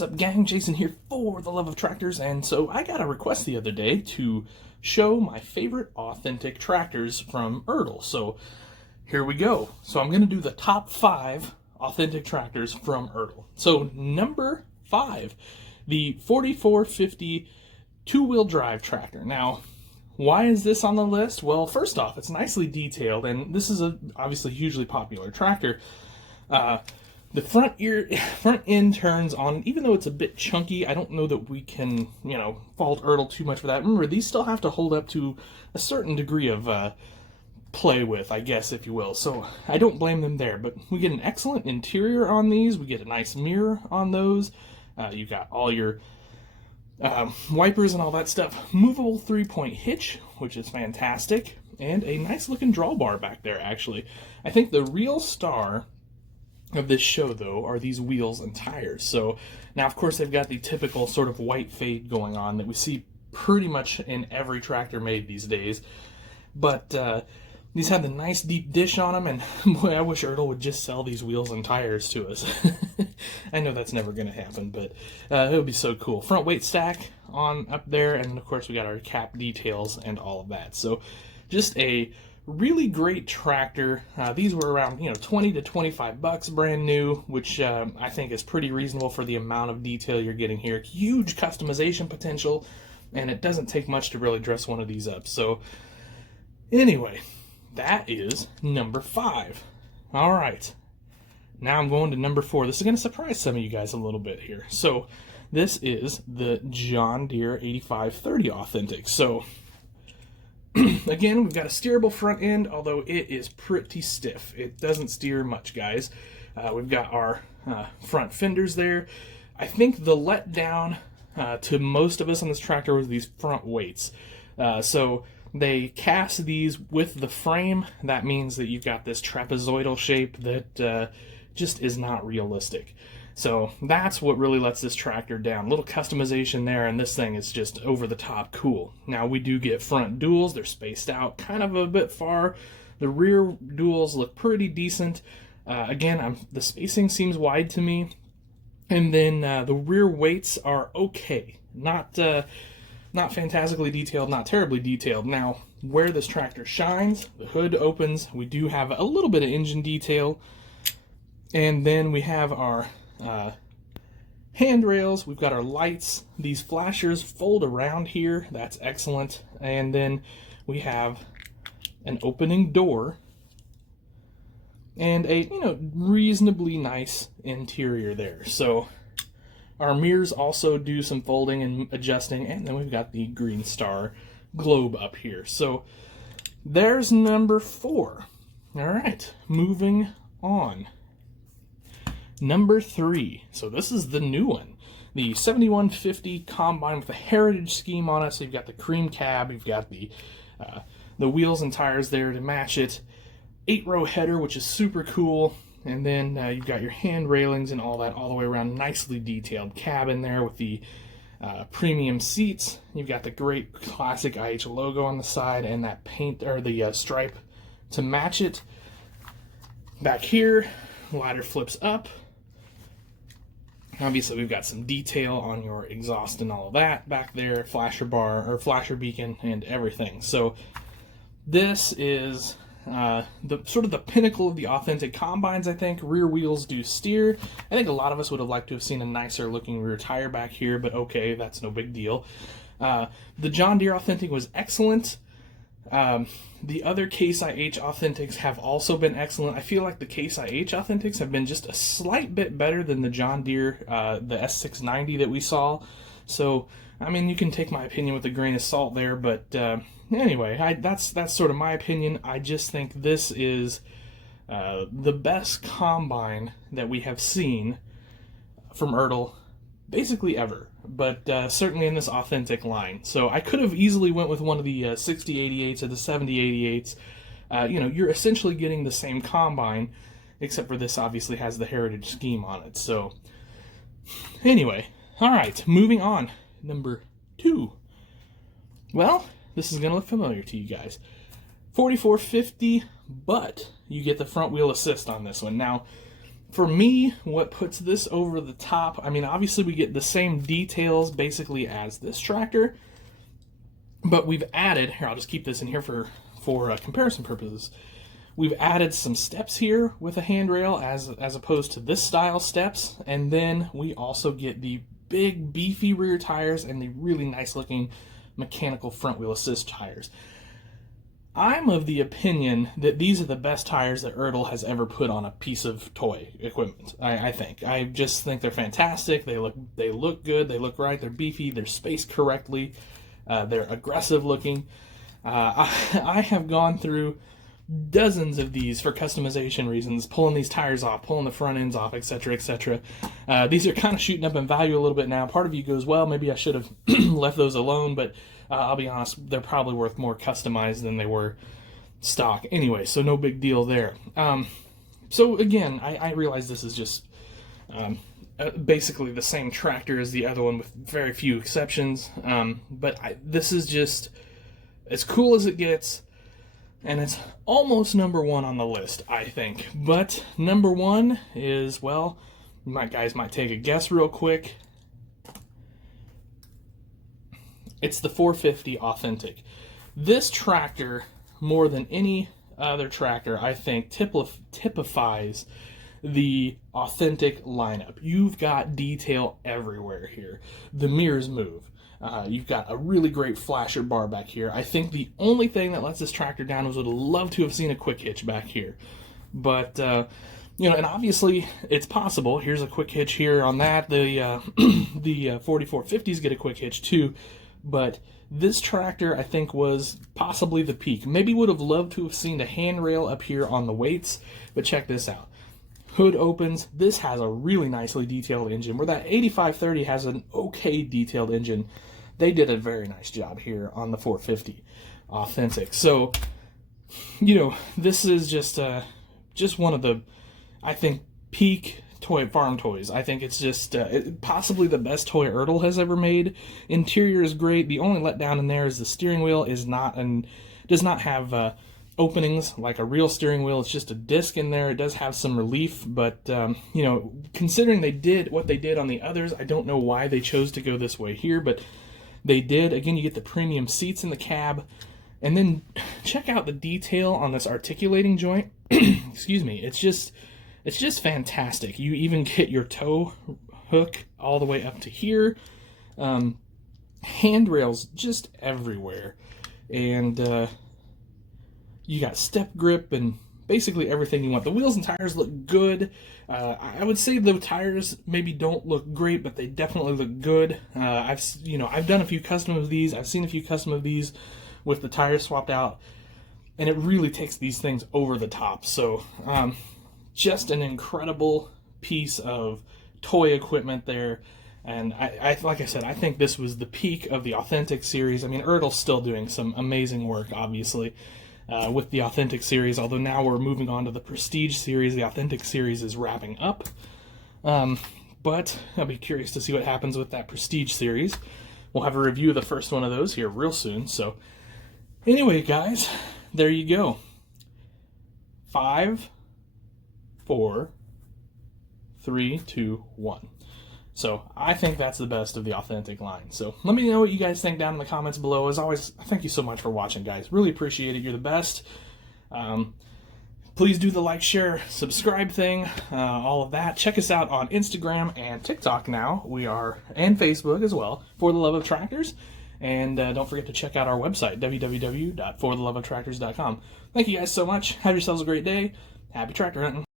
What's up, gang? Jason here for The Love of Tractors, and so I got a request the other day to show my favorite authentic tractors from Ertl. So here we go. So I'm going to do the top 5 authentic tractors from Ertl. So number 5, the 4450 two-wheel drive tractor. Now, why is this on the list? Well, first off, it's nicely detailed, and this is obviously hugely popular tractor. The front end turns on, even though it's a bit chunky. I don't know that we can, fault Ertl too much for that. Remember, these still have to hold up to a certain degree of play with, I guess, if you will. So I don't blame them there. But we get an excellent interior on these. We get a nice mirror on those. You've got all your wipers and all that stuff. Movable 3-point hitch, which is fantastic. And a nice looking drawbar back there, actually. I think the real star of this show, though, are these wheels and tires. So now, of course, they've got the typical sort of white fade going on that we see pretty much in every tractor made these days. But these have the nice deep dish on them, and boy, I wish Ertl would just sell these wheels and tires to us. I know that's never going to happen, but it would be so cool. Front weight stack on up there, and of course we got our cap details and all of that. So just a really great tractor. These were around 20 to 25 bucks brand new, which I think is pretty reasonable for the amount of detail you're getting here. Huge customization potential, and it doesn't take much to really dress one of these up. So anyway, that is number 5. All right, now I'm going to number 4. This is going to surprise some of you guys a little bit here. So this is the John Deere 8530 Authentic. So again, we've got a steerable front end, although it is pretty stiff. It doesn't steer much, guys. We've got our front fenders there. I think the letdown to most of us on this tractor was these front weights. So they cast these with the frame. That means that you've got this trapezoidal shape that just is not realistic. So that's what really lets this tractor down. A little customization there, and this thing is just over the top cool. Now we do get front duals. They're spaced out kind of a bit far. The rear duals look pretty decent. Again, the spacing seems wide to me. And then the rear weights are okay. Not fantastically detailed, not terribly detailed. Now, where this tractor shines, the hood opens. We do have a little bit of engine detail. And then we have our handrails. We've got our lights. These flashers fold around here. That's excellent. And then we have an opening door and a reasonably nice interior there. So our mirrors also do some folding and adjusting, and then we've got the green star globe up here. So there's number 4. All right, moving on. Number 3, so this is the new one, the 7150 Combine with a heritage scheme on it. So you've got the cream cab, you've got the wheels and tires there to match it, 8-row header, which is super cool, and then you've got your hand railings and all that all the way around. Nicely detailed cab in there with the premium seats. You've got the great classic IH logo on the side and that paint or the stripe to match it. Back here, ladder flips up. Obviously, we've got some detail on your exhaust and all of that back there, flasher bar or flasher beacon and everything. So this is the sort of the pinnacle of the authentic combines, I think. Rear wheels do steer. I think a lot of us would have liked to have seen a nicer looking rear tire back here, but okay, that's no big deal. The John Deere Authentic was excellent. The other Case IH Authentics have also been excellent. I feel like the Case IH Authentics have been just a slight bit better than the John Deere, the S690 that we saw. So, I mean, you can take my opinion with a grain of salt there, but anyway, that's sort of my opinion. I just think this is the best combine that we have seen from Ertl basically ever, but certainly in this authentic line. So I could have easily went with one of the 6088s or the 7088s. You're essentially getting the same combine, except for this obviously has the heritage scheme on it. So anyway, all right, moving on. Number 2. Well, this is going to look familiar to you guys. 4450, but you get the front wheel assist on this one. Now, For me, what puts this over the top, I mean, obviously we get the same details basically as this tractor, but we've added, here, I'll just keep this in here for comparison purposes. We've added some steps here with a handrail as opposed to this style steps, and then we also get the big beefy rear tires and the really nice looking mechanical front wheel assist tires. I'm of the opinion that these are the best tires that Ertl has ever put on a piece of toy equipment. I think. I just think they're fantastic. They look good. They look right. They're beefy. They're spaced correctly. They're aggressive looking. I have gone through dozens of these for customization reasons, pulling these tires off, pulling the front ends off, etc., etc. These are kind of shooting up in value a little bit now. Part of you goes, well, maybe I should have left those alone, but I'll be honest, they're probably worth more customized than they were stock anyway, so no big deal there. So again, I realize this is just basically the same tractor as the other one with very few exceptions, but this is just as cool as it gets, and it's almost number one on the list, I think. But number one is, well, you guys might take a guess real quick. It's the 450 Authentic. This tractor, more than any other tractor, I think typifies the Authentic lineup. You've got detail everywhere here. The mirrors move. You've got a really great flasher bar back here. I think the only thing that lets this tractor down is would have loved to have seen a quick hitch back here. But, you know, and obviously it's possible. Here's a quick hitch here on that. The 4450s get a quick hitch too. But this tractor, I think, was possibly the peak. Maybe would have loved to have seen a handrail up here on the weights. But check this out. Hood opens. This has a really nicely detailed engine. Where that 8530 has an okay detailed engine, they did a very nice job here on the 450 Authentic. So, you know, this is just one of the, I think, peak farm toys. I think it's just possibly the best toy Ertl has ever made. Interior is great. The only letdown in there is the steering wheel does not have openings like a real steering wheel. It's just a disc in there. It does have some relief, but you know, considering they did what they did on the others, I don't know why they chose to go this way here, but they did. Again, you get the premium seats in the cab, and then check out the detail on this articulating joint. Excuse me. It's just fantastic. You even get your tow hook all the way up to here. Handrails just everywhere, and you got step grip and basically everything you want. The wheels and tires look good. I would say the tires maybe don't look great, but they definitely look good. I've done a few custom of these. I've seen a few custom of these with the tires swapped out, and it really takes these things over the top. So just an incredible piece of toy equipment there. And like I said, I think this was the peak of the Authentic series. I mean, Ertl's still doing some amazing work, obviously, with the Authentic series, although now we're moving on to the Prestige series. The Authentic series is wrapping up, but I'll be curious to see what happens with that Prestige series. We'll have a review of the first one of those here real soon. So anyway, guys, there you go. 5, 4, 3, 2, 1. So I think that's the best of the Authentic line. So let me know what you guys think down in the comments below. As always, thank you so much for watching, guys. Really appreciate it. You're the best. Please do the like, share, subscribe thing, all of that. Check us out on Instagram and TikTok now. We are, and Facebook as well, For the Love of Tractors. And don't forget to check out our website, www.fortheloveoftractors.com. Thank you guys so much. Have yourselves a great day. Happy tractor hunting.